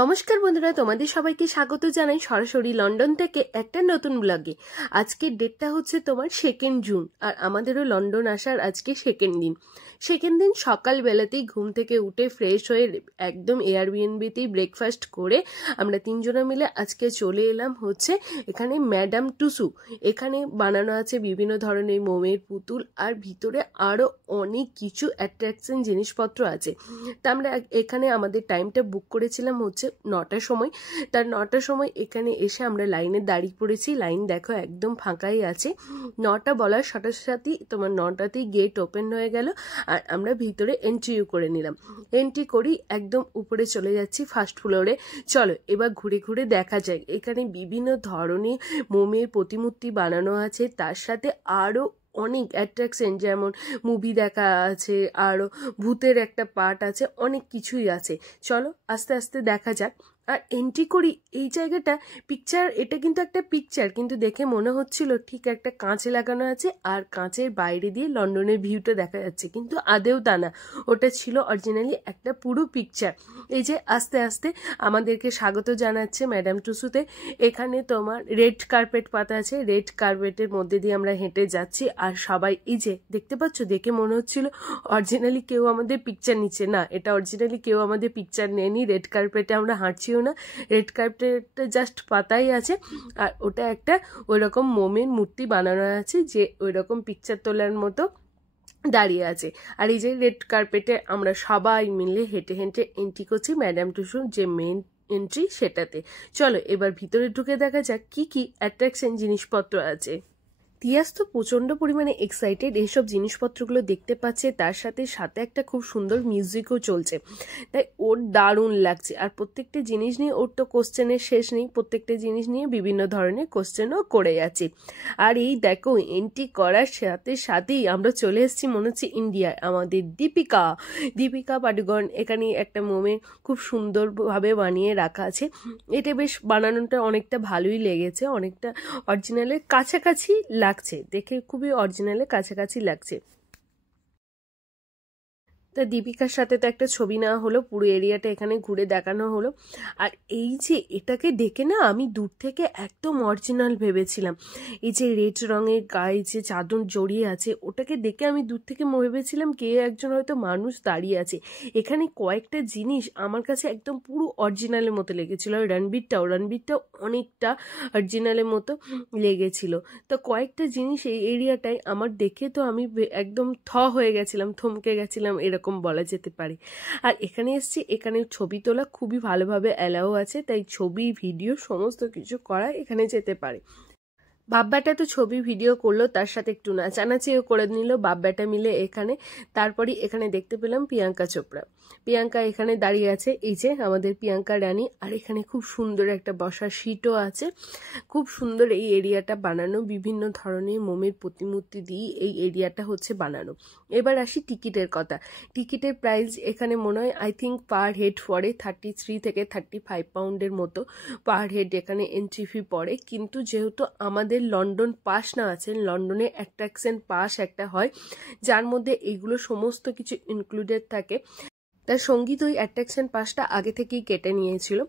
নমস্কার বন্ধুরা, তোমাদের সবাইকে স্বাগত জানাই সরাসরি লন্ডন থেকে একটা নতুন ব্লগে। আজকের ডেটটা হচ্ছে তোমার 2 জুন, আর আমাদেরও লন্ডন আসার আজকে সেকেন্ড দিন সকালবেলাতেই ঘুম থেকে উঠে ফ্রেশ হয়ে একদম এয়ারবিএনবিতেই ব্রেকফাস্ট করে আমরা তিনজনে মিলে আজকে চলে এলাম হচ্ছে এখানে ম্যাডাম টুসু। এখানে বানানো আছে বিভিন্ন ধরনের মোমের পুতুল, আর ভিতরে আরও অনেক কিছু অ্যাট্রাকশন জিনিসপত্র আছে। তা আমরা এখানে আমাদের টাইমটা বুক করেছিলাম হচ্ছে 9টার সময়। তার 9টার সময় এখানে এসে আমরা লাইনে দাঁড়িয়ে পড়েছি। লাইন দেখো একদম ফাঁকাই আছে। 9টা বলার সাথে সাথেই তোমার 9টাতেই গেট ওপেন হয়ে গেল, আর আমরা ভিতরে এন্ট্রিও করে নিলাম। এন্ট্রি করি একদম উপরে চলে যাচ্ছি ফার্স্ট ফ্লোরে। চলো এবার ঘুরে ঘুরে দেখা যায়। এখানে বিভিন্ন ধরনের মোমের প্রতিমূর্তি বানানো আছে, তার সাথে আরও অনেক অ্যাট্রাকশন, যেমন মুভি দেখা আছে, আরও ভূতের একটা পার্ট আছে, অনেক কিছুই আছে। চলো আস্তে আস্তে দেখা যাক। আর এন্ট্রি করি এই জায়গাটা পিকচার, এটা কিন্তু একটা পিকচার, কিন্তু দেখে মনে হচ্ছিল ঠিক একটা কাঁচে লাগানো আছে, আর কাঁচের বাইরে দিয়ে লন্ডনের ভিউটা দেখা যাচ্ছে, কিন্তু আদেও তা না, ওটা ছিল অরিজিনালি একটা পুরো পিকচার। এই যে আস্তে আস্তে আমাদেরকে স্বাগত জানাচ্ছে ম্যাডাম টুসুতে। এখানে তোমার রেড কার্পেট পাতা আছে, রেড কার্পেটের মধ্যে দিয়ে আমরা হেঁটে যাচ্ছি, আর সবাই এই যে দেখতে পাচ্ছ, দেখে মনে হচ্ছিল অরিজিনালি কেউ আমাদের পিকচার নিচ্ছে। না, এটা অরিজিনালি কেউ আমাদের পিকচার নেয়নি। রেড কার্পেটে আমরা হাঁটছি না, রেড কার্পেটটা জাস্ট পাতাই আছে, আর ওটা একটা ওইরকম মোমের মূর্তি বানানো আছে যে ওইরকম পিকচার তোলার মতো দাঁড়িয়ে আছে। আর এই যে রেড কার্পেটে আমরা সবাই মিলে হেঁটে হেঁটে এন্ট্রি করছি ম্যাডাম টুসুর যে মেন এন্ট্রি সেটাতে। চলো এবার ভিতরে ঢুকে দেখা যাক কি কি অ্যাট্রাকশন জিনিসপত্র আছে। তিয়াস তো প্রচণ্ড পরিমাণে এক্সাইটেড এইসব জিনিসপত্রগুলো দেখতে পাচ্ছে, তার সাথে সাথে একটা খুব সুন্দর মিউজিকও চলছে, তাই ওর দারুণ লাগছে। আর প্রত্যেকটা জিনিস নিয়ে ওর তো কোশ্চেনের শেষ নেই, প্রত্যেকটা জিনিস নিয়ে বিভিন্ন ধরনের কোশ্চেনও করে যাচ্ছে। আর এই দেখো এন্ট্রি করার সাথে সাথেই আমরা চলে এসেছি মনে হচ্ছে ইন্ডিয়ায়। আমাদের দীপিকা পাডুকোন এখানে একটা মোমে খুব সুন্দরভাবে বানিয়ে রাখা আছে। এটা বেশ বানানোটা অনেকটা ভালোই লেগেছে, অনেকটা অরিজিনালের কাছাকাছি লাগছে, দেখে খুবই অরিজিনালের কাছাকাছি লাগছে। তা দীপিকার সাথে তো একটা ছবি নেওয়া হলো, পুরো এরিয়াটা এখানে ঘুরে দেখানো হলো। আর এই যে এটাকে দেখে না আমি দূর থেকে একদম অরিজিনাল ভেবেছিলাম। এই যে রেড রঙের গায়ে যে চাদর জড়িয়ে আছে, ওটাকে দেখে আমি দূর থেকে ভেবেছিলাম কে একজন হয়তো মানুষ দাঁড়িয়ে আছে। এখানে কয়েকটা জিনিস আমার কাছে একদম পুরো অরিজিনালের মতো লেগেছিল। রণবীরটাও অনেকটা অরিজিনালের মতো লেগেছিল। তো কয়েকটা জিনিস এই এরিয়াটায় আমার দেখে তো আমি একদম হয়ে গেছিলাম, থমকে গেছিলাম এরকম বলা যেতে পারে। আর এখানে এসছি, এখানে ছবি তোলা খুবই ভালোভাবে অ্যালাউ আছে, তাই ছবি ভিডিও সমস্ত কিছু করা এখানে যেতে পারে। বাব্বাটা তো ছবি ভিডিও করলো, তার সাথে একটু নাচানাচিও করে নিল বাব্বাটা মিলে এখানে। তারপরে এখানে দেখতে পেলাম প্রিয়াঙ্কা চোপড়া। প্রিয়াঙ্কা এখানে দাঁড়িয়ে আছে, এই যে আমাদের প্রিয়াঙ্কা রানী। আর এখানে খুব সুন্দর একটা বসার সিটও আছে। খুব সুন্দর এই এরিয়াটা বানানো, বিভিন্ন ধরনের মোমের প্রতিমূর্তি দিয়ে এই এরিয়াটা হচ্ছে বানানো। এবার আসি টিকিটের কথা। টিকিটের প্রাইস এখানে মনে হয় আই থিঙ্ক পার হেড পড়ে 33 থেকে 35 পাউন্ডের মতো পার হেড এখানে এন্ট্রি ফি পড়ে। কিন্তু যেহেতু আমাদের লন্ডন পাস না আছে, লন্ডনে অ্যাট্রাকশন পাস একটা হয় যার মধ্যে এগুলো সমস্ত কিছু ইনক্লুডেড থাকে, তার সঙ্গীত ওই অ্যাট্রাকশন পাসটা আগে থেকেই কেটে নিয়েছিল।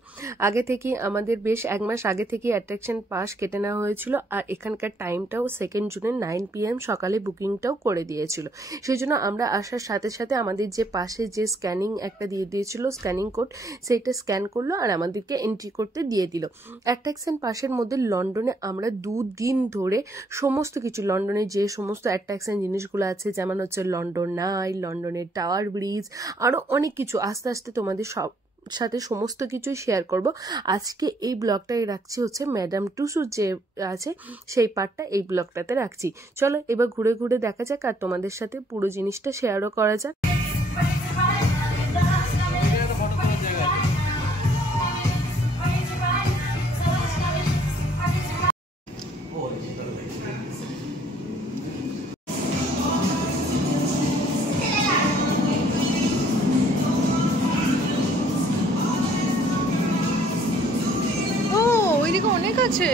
আগে থেকেই আমাদের বেশ 1 মাস আগে থেকেই অ্যাট্রাকশন পাস কেটে নেওয়া হয়েছিল। আর এখানকার টাইমটাও 2 জুনের 9 PM সকালে বুকিংটাও করে দিয়েছিল। সেই জন্য আমরা আসার সাথে সাথে আমাদের যে পাশে যে স্ক্যানিং একটা দিয়ে দিয়েছিল, স্ক্যানিং কোড, সেইটা স্ক্যান করলো আর আমাদেরকে এন্ট্রি করতে দিয়ে দিল। অ্যাট্রাকশন পাসের মধ্যে লন্ডনে আমরা 2 দিন ধরে সমস্ত কিছু, লন্ডনে যে সমস্ত অ্যাট্রাকশন জিনিসগুলো আছে, যেমন হচ্ছে লন্ডন আই, লন্ডনের টাওয়ার ব্রিজ, আরও অনেক কিছু আস্তে আস্তে তোমাদের সব সাথে সমস্ত কিছুই শেয়ার করব। আজকে এই ব্লগটাই রাখছি হচ্ছে ম্যাডাম টুসু যে আছে সেই পার্টটা এই ব্লগটাতে রাখছি। চলো এবার ঘুরে ঘুরে দেখা যাক, আর তোমাদের সাথে পুরো জিনিসটা শেয়ারও করা যাক। ওইদিকে অনেক আছে।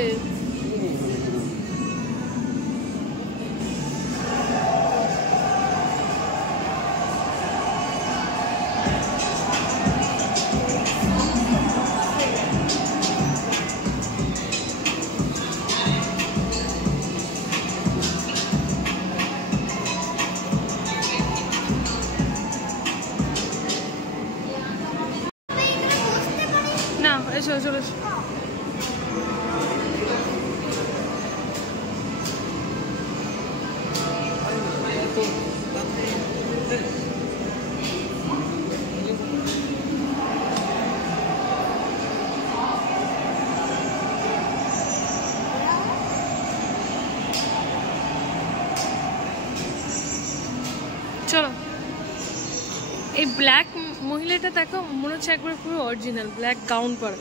না এসো চলো চলো এই ব্ল্যাক মহিলাটা দেখো মনে হচ্ছে একবার পুরো অরিজিনাল ব্ল্যাক গাউন পরা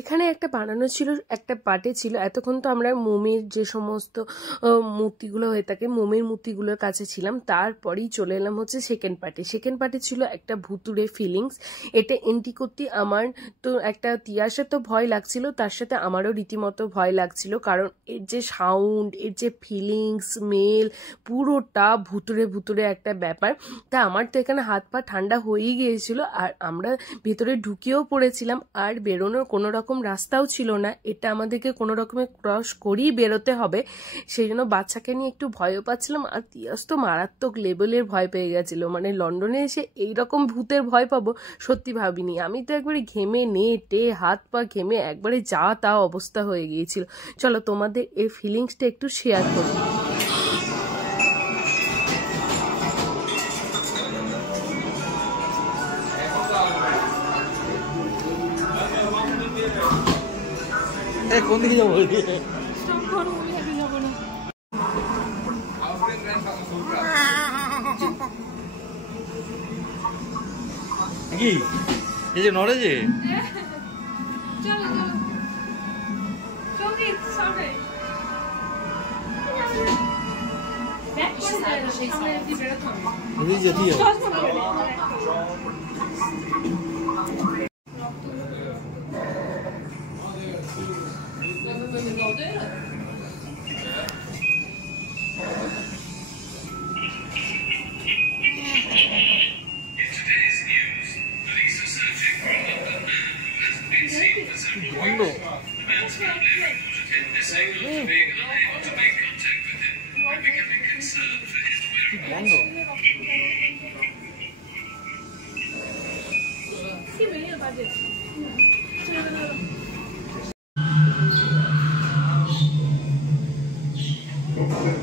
এখানে একটা বানানো ছিল, একটা পার্টে ছিল। এতক্ষণ তো আমরা মোমের যে সমস্ত মূর্তিগুলো হয়ে থাকে মোমের মূর্তিগুলোর কাছে ছিলাম, তারপরেই চলে এলাম হচ্ছে সেকেন্ড পার্টে। সেকেন্ড পার্টে ছিল একটা ভুতুড়ে ফিলিংস। এটা এন্ট্রি করতে আমার তো একটা তিয়াসে তো ভয় লাগছিল, তার সাথে আমারও রীতিমতো ভয় লাগছিল, কারণ এর যে সাউন্ড, এর যে ফিলিংস, স্মেল, পুরোটা ভুতুড়ে ভুতুড়ে একটা ব্যাপার। তা আমার তো এখানে হাত পা ঠান্ডা হয়েই গিয়েছিল, আর আমরা ভেতরে ঢুকেও পড়েছিলাম, আর বেরোনোর কোনো রকম রাস্তাও ছিল না। এটা আমাদেরকে কোনো রকমের ক্রস করেই বেরোতে হবে, সেই জন্য বাচ্চাকে নিয়ে একটু ভয়ও পাচ্ছিলাম। আর তিয়াস তো মারাত্মক লেভেলের ভয় পেয়ে গেছিল, মানে লন্ডনে এসে এইরকম ভূতের ভয় পাবো সত্যি ভাবিনি। আমি তো একবারে ঘেমে নেটে হাত পা ঘেমে একবারে যা তা অবস্থা হয়ে গিয়েছিল। চলো তোমাদের এই ফিলিংসটা একটু শেয়ার করি। কোন দিকে যাবো? কি এই যে নড়ে যে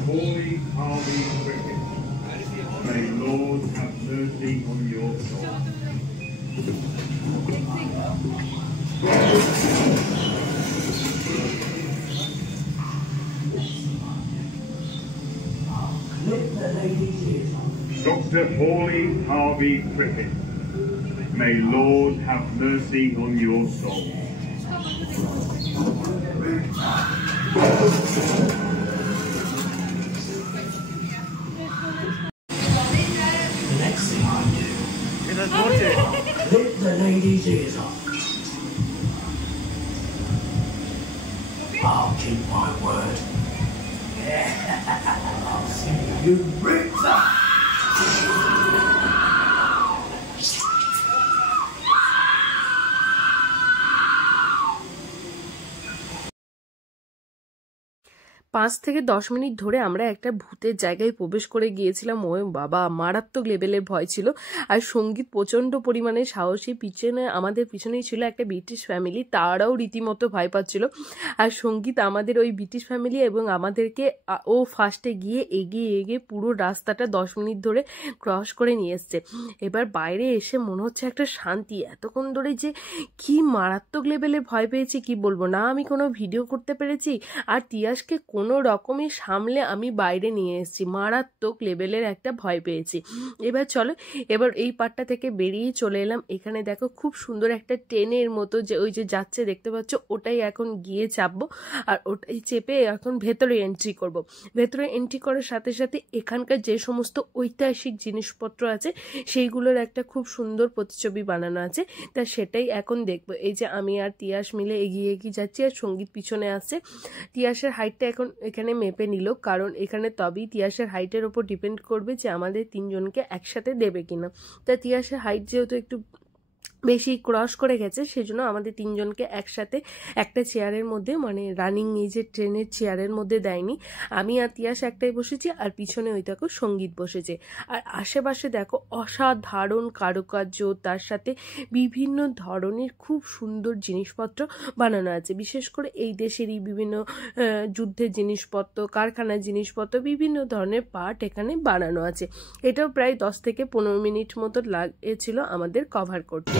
Holy Harvey Griffin, may Lord have mercy on your soul. Dr. Hawley Harvey Griffin, may Lord have mercy on your soul. Next thing I do, rip the lady's ears off. I'll keep my word. I'll see you Rita. পাঁচ থেকে 10 minute ধরে আমরা একটা ভূতের জায়গায় প্রবেশ করে গিয়েছিলাম। ও বাবা, মারাত্মক লেভেলের ভয় ছিল। আর সঙ্গীত প্রচণ্ড পরিমাণে সাহসী। আমাদের পিছনেই ছিল একটা ব্রিটিশ ফ্যামিলি, তারাও রীতিমতো ভয় পাচ্ছিল। আর সঙ্গীত আমাদের ওই ব্রিটিশ ফ্যামিলি এবং আমাদেরকে ও ফার্স্টে গিয়ে এগিয়ে পুরো রাস্তাটা 10 মিনিট ধরে ক্রস করে নিয়ে এসছে। এবার বাইরে এসে মনে হচ্ছে একটা শান্তি। এতক্ষণ ধরে যে কি মারাত্মক লেভেলে ভয় পেয়েছি কি বলবো। না আমি কোনো ভিডিও করতে পেরেছি, আর তিয়াসকে কোনো রকমে সামলে আমি বাইরে নিয়ে এসেছি। মারাত্মক লেভেলের একটা ভয় পেয়েছি। এবার চলো, এবার এই পার্টটা থেকে বেরিয়ে চলে এলাম। এখানে দেখো খুব সুন্দর একটা ট্রেনের মতো যে ওই যে যাচ্ছে দেখতে পাচ্ছ, ওটাই এখন গিয়ে চাপবো। আর ওটাই চেপে এখন ভেতরে এন্ট্রি করব। ভেতরে এন্ট্রি করার সাথে সাথে এখানকার যে সমস্ত ঐতিহাসিক জিনিসপত্র আছে সেইগুলোর একটা খুব সুন্দর প্রতিচ্ছবি বানানো আছে। তা সেটাই এখন দেখবো। এই যে আমি আর তিয়াস মিলে এগিয়ে যাচ্ছি, আর সঙ্গীত পিছনে আসছে। তিয়াসের হাইটটা এখন এখানে মেপে নিল, কারণ এখানে তবেই তিয়াসের হাইটের ওপর ডিপেন্ড করবে যে আমাদের তিনজনকে একসাথে দেবে কিনা। তা তিয়াসের হাইট যেহেতু একটু বেশি ক্রস করে গেছে, সেজন্য আমাদের তিনজনকে একসাথে একটা চেয়ারের মধ্যে, মানে রানিং এই যে ট্রেনের চেয়ারের মধ্যে দেয়নি। আমি আর তিয়াস একটাই বসেছি, আর পিছনে ওই দেখো সঙ্গীত বসেছে। আর আশেপাশে দেখো অসাধারণ কারুকার্য, তার সাথে বিভিন্ন ধরনের খুব সুন্দর জিনিসপত্র বানানো আছে। বিশেষ করে এই দেশেরই বিভিন্ন যুদ্ধের জিনিসপত্র, কারখানার জিনিসপত্র, বিভিন্ন ধরনের পার্ট এখানে বানানো আছে। এটাও প্রায় 10 থেকে 15 মিনিট মতো লাগেছিল আমাদের কভার করতে।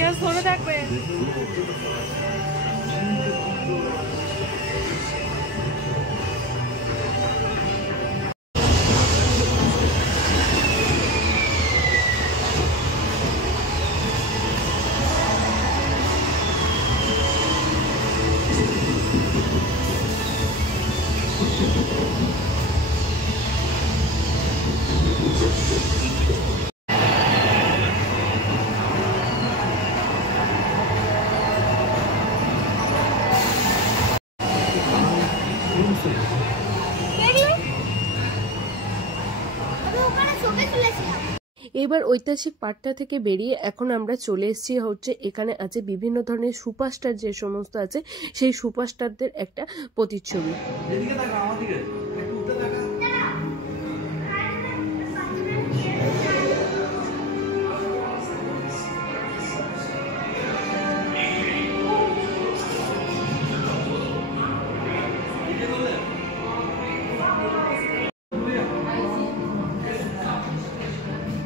Yes, ধরে থাকবে। এবার ঐতিহাসিক পার্টটা থেকে বেরিয়ে এখন আমরা চলে এসেছি হচ্ছে এখানে আছে বিভিন্ন ধরনের সুপারস্টার যে সমস্ত আছে সেই সুপারস্টারদের একটা প্রতিচ্ছবি।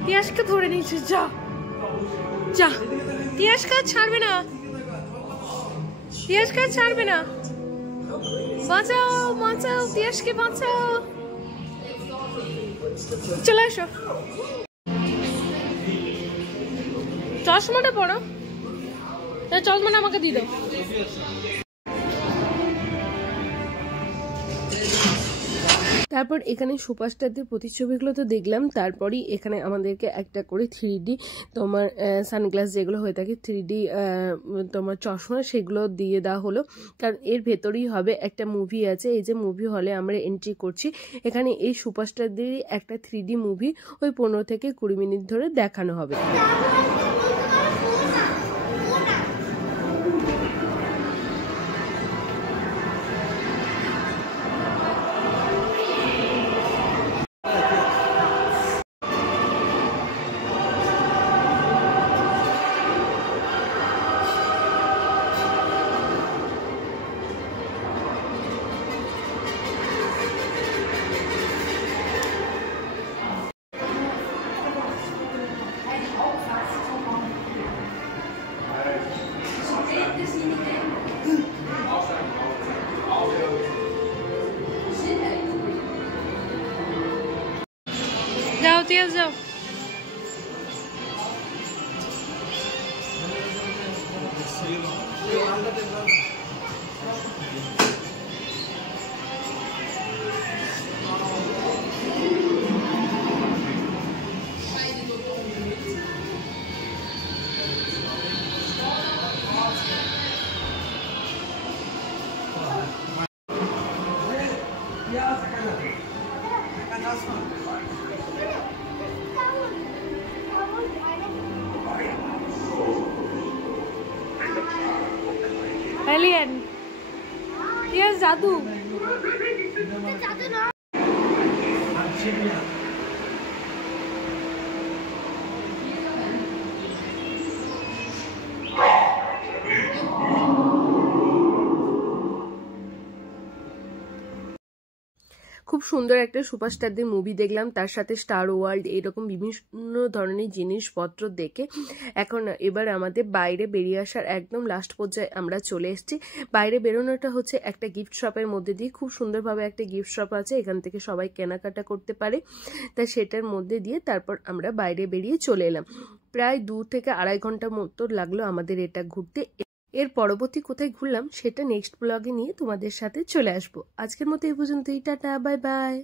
তিয়াসকে ধরে নিয়েছিস, যা যা, তিয়াস কাজ ছাড়বে না, তিয়াস কাজ ছাড়বে না, বাঁচাও বাঁচাও, তিয়াসকে বাঁচাও, চলে এসো, চশমাটা পড়ো, চশমাটা আমাকে দিয়ে দাও। তারপর এখানে সুপারস্টারদের প্রতিচ্ছবিগুলো তো দেখলাম, তারপরই এখানে আমাদেরকে একটা করে 3D তোমার সানগ্লাস যেগুলো হয়ে থাকে 3D তোমার চশমা সেগুলো দিয়ে দেওয়া হলো, কারণ এর ভেতরেই হবে একটা মুভি আছে। এই যে মুভি হলে আমরা এন্ট্রি করছি, এখানে এই সুপারস্টারদেরই একটা 3D মুভি ওই 15 থেকে 20 মিনিট ধরে দেখানো হবে। তিয়াস যাও। এলিয়েন তিয়াস জাদু। খুব সুন্দর একটা সুপারস্টারদের মুভি দেখলাম, তার সাথে স্টার ওয়ার্ল্ড এরকম বিভিন্ন ধরনের জিনিসপত্র দেখে এখন এবার আমাদের বাইরে বেরিয়ে আসার একদম লাস্ট পর্যায়ে আমরা চলে এসেছি। বাইরে বেরোনোটা হচ্ছে একটা গিফট শপের মধ্যে দিয়ে, খুব সুন্দরভাবে একটা গিফট শপ আছে, এখান থেকে সবাই কেনাকাটা করতে পারে, তাই সেটার মধ্যে দিয়ে তারপর আমরা বাইরে বেরিয়ে চলে এলাম। প্রায় 2 থেকে আড়াই ঘন্টার মতো লাগলো আমাদের এটা ঘুরতে। এর পরবর্তী কোথায় ঘুরলাম সেটা নেক্সট ব্লগে নিয়ে তোমাদের সাথে চলে আসবো। আজকের মতো এই পর্যন্তই, টাটা, বাই বাই।